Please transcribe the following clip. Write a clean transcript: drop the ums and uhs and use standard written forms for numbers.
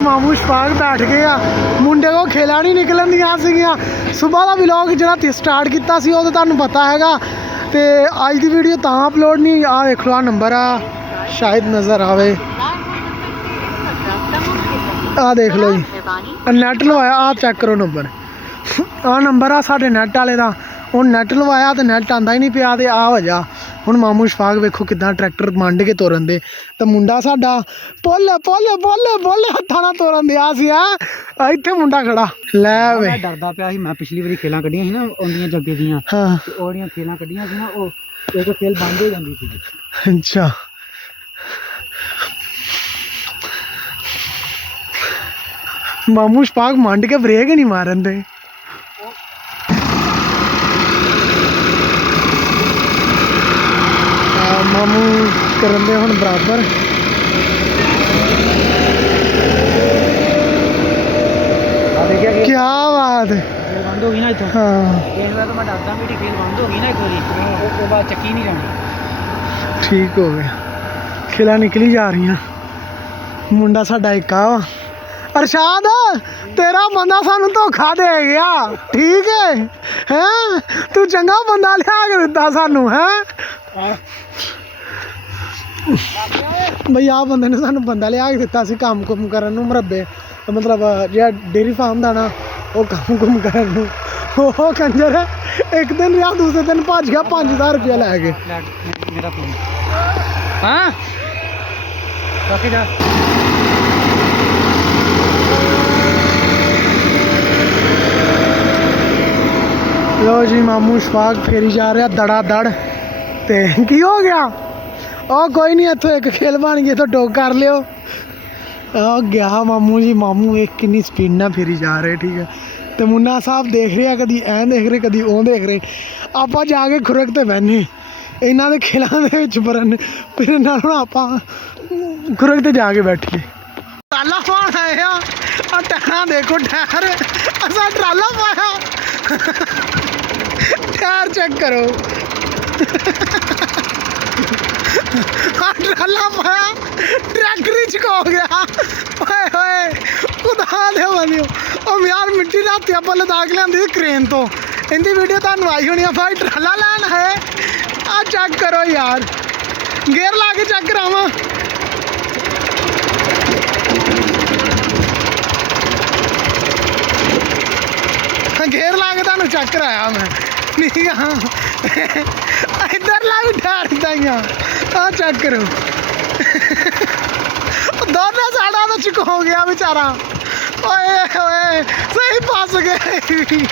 मामू शफाक बैठ गए आ मुंडे को खेला नहीं निकलन दियां सीगियां सुबह का व्लॉग जो स्टार्ट किया सी वो तो पता हैगा तो अज की वीडियो तां अपलोड नहीं आ देख लो आ नंबर आ शायद नज़र आवे आ देख लो जी नैट लवाया आ चेक करो नंबर आ नंबर आ साढ़े नैट वाले का हूँ नैट लवाया तो नैट आंदा ही नहीं पिया तो आ वजह हूँ मामू शफाक वेखो किदा ट्रैक्टर मंड के तोरन दे तो मुंडा साडा पुल पुल पुल पुल हत्था ना तोरन दिया सी है इत्थे मुंडा खड़ा लै वे डरदा पिया सी मैं पिछली बारी खेलां कड्डियां सी ना ओंदियां जग्गे दियां हाँ ते ओड़ियां खेलां कड्डियां सी ना ओ एक खेल बंद हो जांदी सी अच्छा मामू शफाक मंड के ब्रेक ही नहीं मारन दे मामू करन दे हुण बराबर क्या बात है खेल बंद हो गई ना इत्थों हाँ इस बार तो मैं डरदा मेरी खेल बंद हो गई ना एक बारी उसके बाद चक्की नहीं जानी ठीक हो गया खिला निकली जा रही मुंडा साडा एक आ अरशाद तेरा बंदा सानू धोखा दे गया ठीक है हैं तू चंगा बंदा लिया के दिता सानू है बई आ बंदे ने सानू बंदा लिया के दिता सी काम कुम करन नू मरब्बे मतलब जो डेयरी फार्म का ना वो काम कुम करन नू वो कंजर एक दिन या दूसरे दिन भज गया 5000 रुपया लैके मेरा फोन हाँ रखे जा लो जी मामू शफाक फेरी जा रहा दड़ा दड़ ते की हो गया और कोई नहीं इतों एक खेल बन गई तो टोक कर लियो गया मामू जी मामू एक किन्नी स्पीड ना फेरी जा रहे ठीक है तो मुन्ना साहब देख रहे कभी ऐ देख रहे कभी ओ देख रहे आप जाके खुरकते बहने इन्हों के खेलों के बरन फिर आप खुरकते जाके बैठिए ट्राला पान आए टहरा देखो टहर असा ट्राला पाया टायर चेक करो ट्राला पाया ट्रैक्टर चुका हो गया ओए खुदा दे बंदियो ओ यार मिट्टी रात आप लदाख लिया क्रेन तो इनकी वीडियो तुम आई होनी भाई ट्राला लैन है आ चेक करो यार गेयर ला के चेक करावा घेर ला के तुम चेक कराया मैं ठीक है इधर ला भी ठहर आ चेक करो दोनों साड़ा तो चुका हो गया बेचारा ओए ओए सही फस गए